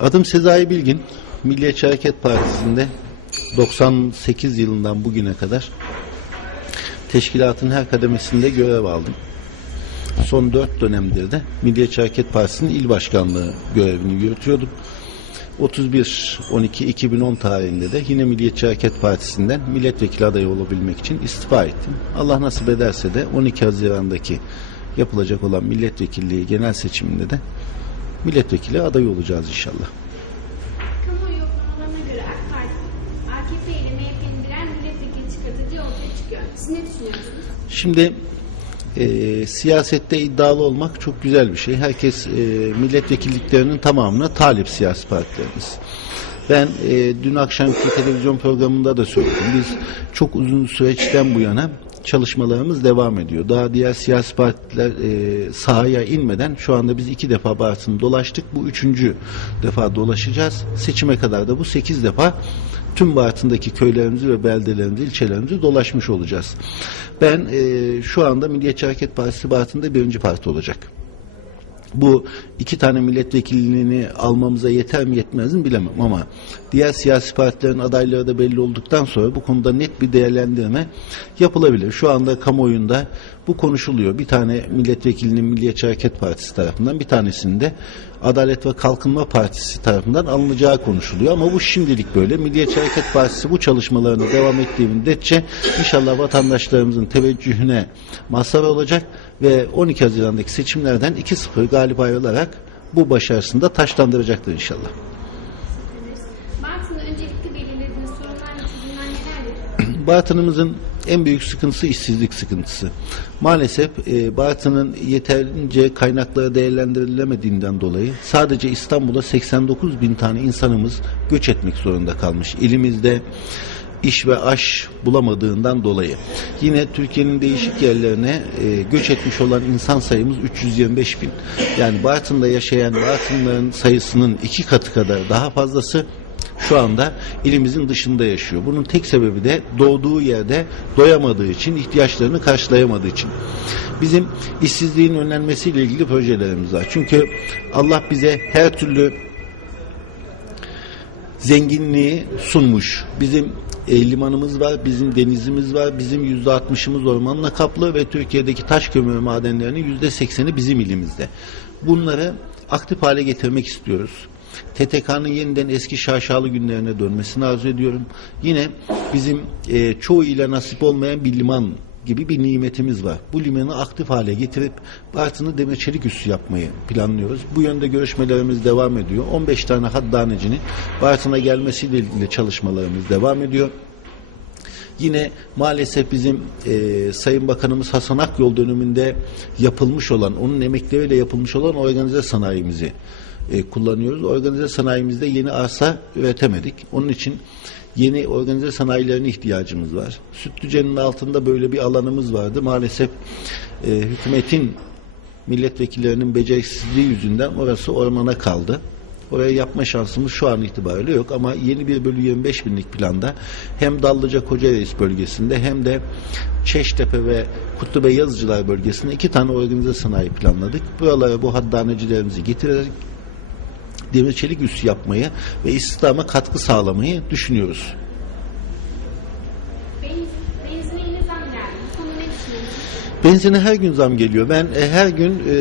Adım Sezai Bilgin. Milliyetçi Hareket Partisi'nde 98 yılından bugüne kadar teşkilatın her kademesinde görev aldım. Son dört dönemdir de Milliyetçi Hareket Partisi'nin il başkanlığı görevini yürütüyordum. 31-12-2010 tarihinde de yine Milliyetçi Hareket Partisi'nden milletvekili adayı olabilmek için istifa ettim. Allah nasip ederse de 12 Haziran'daki yapılacak olan milletvekilliği genel seçiminde de milletvekili adayı olacağız inşallah. Kamuoyu yoklamalarına göre AK Parti, AKP ile MHP'nin birer milletvekili çıkartacağı ortaya çıkıyor. Siz ne düşünüyorsunuz? Şimdi e, siyasette iddialı olmak çok güzel bir şey. Herkes e, milletvekilliklerinin tamamına talip siyasi partilerimiz. Ben e, dün akşamki televizyon programında da söyledim. Biz çok uzun süreçten bu yana çalışmalarımız devam ediyor. Daha diğer siyasi partiler e, sahaya inmeden şu anda biz iki defa Bartın'ı dolaştık. Bu üçüncü defa dolaşacağız. Seçime kadar da bu sekiz defa tüm Bartın'daki köylerimizi ve beldelerimizi, ilçelerimizi dolaşmış olacağız. Ben e, şu anda Milliyetçi Hareket Partisi Bartın'da birinci parti olacak. Bu iki tane milletvekilliğini almamıza yeter mi yetmez mi bilemem ama diğer siyasi partilerin adayları da belli olduktan sonra bu konuda net bir değerlendirme yapılabilir. Şu anda kamuoyunda bu konuşuluyor. Bir tane milletvekilinin Milliyetçi Hareket Partisi tarafından bir tanesinin de Adalet ve Kalkınma Partisi tarafından alınacağı konuşuluyor ama bu şimdilik böyle. Milliyetçi Hareket Partisi bu çalışmalarına devam ettiği müddetçe inşallah vatandaşlarımızın teveccühüne mazhar olacak ve 12 Haziran'daki seçimlerden 2-0 galip ayrılarak bu başarısını da taşlandıracaktır inşallah. Bartın'da en büyük sıkıntısı işsizlik sıkıntısı. Maalesef e, Bartın'ın yeterince kaynakları değerlendirilemediğinden dolayı sadece İstanbul'a 89 bin tane insanımız göç etmek zorunda kalmış. İlimizde iş ve aş bulamadığından dolayı. Yine Türkiye'nin değişik yerlerine e, göç etmiş olan insan sayımız 325 bin. Yani Bartın'da yaşayan Bartınların sayısının iki katı kadar daha fazlası şu anda ilimizin dışında yaşıyor. Bunun tek sebebi de doğduğu yerde doyamadığı için, ihtiyaçlarını karşılayamadığı için. Bizim işsizliğin önlenmesiyle ilgili projelerimiz var. Çünkü Allah bize her türlü zenginliği sunmuş. Bizim e, limanımız var, bizim denizimiz var, bizim yüzde altmışımız ormanla kaplı ve Türkiye'deki taş kömürü madenlerinin yüzde sekseni bizim ilimizde. Bunları aktif hale getirmek istiyoruz. TTK'nın yeniden eski şaşalı günlerine dönmesini arzu ediyorum. Yine bizim e, çoğu ile nasip olmayan bir liman gibi bir nimetimiz var. Bu limanı aktif hale getirip Bartın'ı demir çelik üssü yapmayı planlıyoruz. Bu yönde görüşmelerimiz devam ediyor. 15 tane haddanecinin Bartın'a gelmesiyle ilgili çalışmalarımız devam ediyor. Yine maalesef bizim e, Sayın Bakanımız Hasan Akyol döneminde yapılmış olan, onun emekleriyle yapılmış olan organize sanayimizi e, kullanıyoruz. Organize sanayimizde yeni arsa üretemedik. Onun için yeni organize sanayilerine ihtiyacımız var. Sütlüce'nin altında böyle bir alanımız vardı. Maalesef e, hükümetin milletvekillerinin beceriksizliği yüzünden orası ormana kaldı. Oraya yapma şansımız şu an itibariyle yok ama yeni bir bölü 25 binlik planda hem Dallıca Kocareis bölgesinde hem de Çeştepe ve Kutlubey Yazıcılar bölgesinde iki tane organize sanayi planladık. Buralara bu haddanecilerimizi getirerek demir çelik üssü yapmayı ve istihdama katkı sağlamayı düşünüyoruz. Benzine her gün zam geliyor. Ben e, her gün e,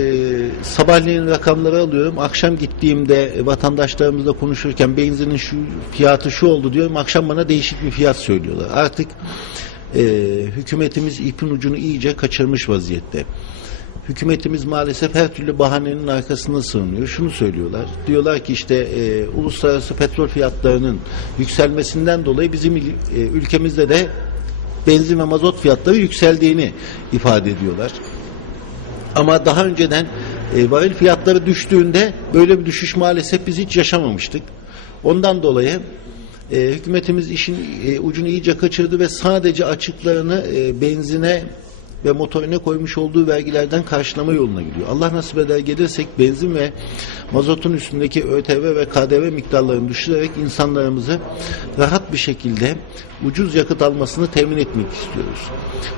sabahleyin rakamları alıyorum. Akşam gittiğimde e, vatandaşlarımızla konuşurken benzinin şu fiyatı şu oldu diyorum. Akşam bana değişik bir fiyat söylüyorlar. Artık e, hükümetimiz ipin ucunu iyice kaçırmış vaziyette. Hükümetimiz maalesef her türlü bahanenin arkasına sığınıyor. Şunu söylüyorlar. Diyorlar ki işte e, uluslararası petrol fiyatlarının yükselmesinden dolayı bizim e, ülkemizde de benzin ve mazot fiyatları yükseldiğini ifade ediyorlar. Ama daha önceden e, varil fiyatları düştüğünde böyle bir düşüş maalesef biz hiç yaşamamıştık. Ondan dolayı e, hükümetimiz işin e, ucunu iyice kaçırdı ve sadece açıklarını e, benzine ve motorine koymuş olduğu vergilerden karşılama yoluna gidiyor. Allah nasip eder gelirsek benzin ve mazotun üstündeki ÖTV ve KDV miktarlarını düşürerek insanlarımızı rahat bir şekilde ucuz yakıt almasını temin etmek istiyoruz.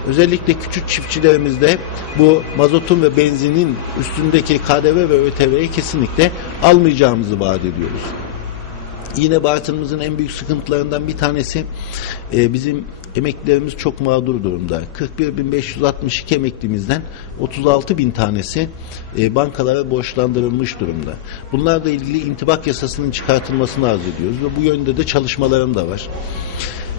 Özellikle küçük çiftçilerimizde bu mazotun ve benzinin üstündeki KDV ve ÖTV'yi kesinlikle almayacağımızı vaat ediyoruz. Yine Bartın'ımızın en büyük sıkıntılarından bir tanesi e, bizim emeklilerimiz çok mağdur durumda. 41.562 emeklimizden 36 bin tanesi e, bankalara borçlandırılmış durumda. Bunlarla ilgili intibak yasasının çıkartılmasını arz ediyoruz ve bu yönde de çalışmalarım da var.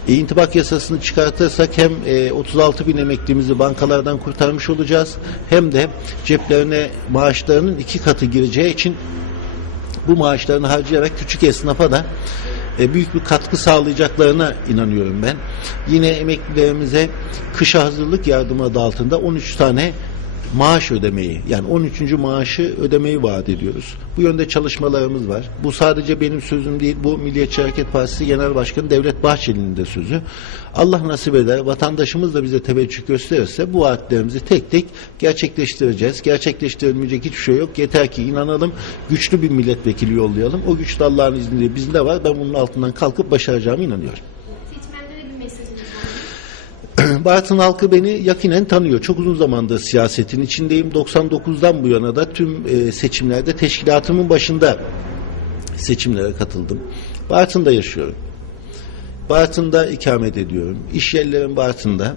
E, intibak yasasını çıkartırsak hem e, 36 bin emeklimizi bankalardan kurtarmış olacağız hem de ceplerine maaşlarının iki katı gireceği için bu maaşlarını harcayarak küçük esnafa da e, büyük bir katkı sağlayacaklarına inanıyorum ben. Yine emeklilerimize kışa hazırlık yardımı adı altında 13 tane maaş ödemeyi yani 13. maaşı ödemeyi vaat ediyoruz. Bu yönde çalışmalarımız var. Bu sadece benim sözüm değil. Bu Milliyetçi Hareket Partisi Genel Başkanı Devlet Bahçeli'nin de sözü. Allah nasip eder vatandaşımız da bize teveccüh gösterirse bu vaatlerimizi tek tek gerçekleştireceğiz. Gerçekleştirilmeyecek hiçbir şey yok. Yeter ki inanalım güçlü bir milletvekili yollayalım. O güç de Allah'ın izniyle bizde var. Ben bunun altından kalkıp başaracağımı inanıyorum. Seçmenlere bir mesajınız var? Bartın halkı beni yakinen tanıyor. Çok uzun zamandır siyasetin içindeyim. 99'dan bu yana da tüm e, seçimlerde teşkilatımın başında seçimlere katıldım. Bartın'da yaşıyorum. Bartın'da ikamet ediyorum. İş yerlerim Bartın'da.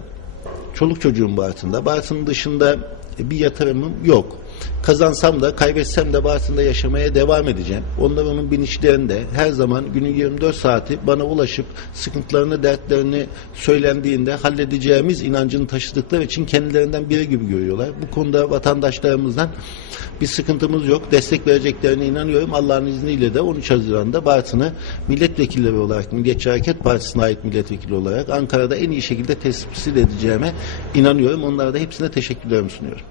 Çoluk çocuğum Bartın'da. Bartın dışında bir yatırımım yok. Kazansam da kaybetsem de Bartın'da yaşamaya devam edeceğim. Onlar onun bilinçlerinde her zaman günün 24 saati bana ulaşıp sıkıntılarını, dertlerini söylendiğinde halledeceğimiz inancını taşıdıkları için kendilerinden biri gibi görüyorlar. Bu konuda vatandaşlarımızdan bir sıkıntımız yok. Destek vereceklerine inanıyorum. Allah'ın izniyle de 13 Haziran'da Bartın'ı milletvekilleri olarak, Milliyetçi Hareket Partisi'ne ait milletvekili olarak Ankara'da en iyi şekilde teslim edeceğime inanıyorum. Onlara da hepsine teşekkürlerimi sunuyorum.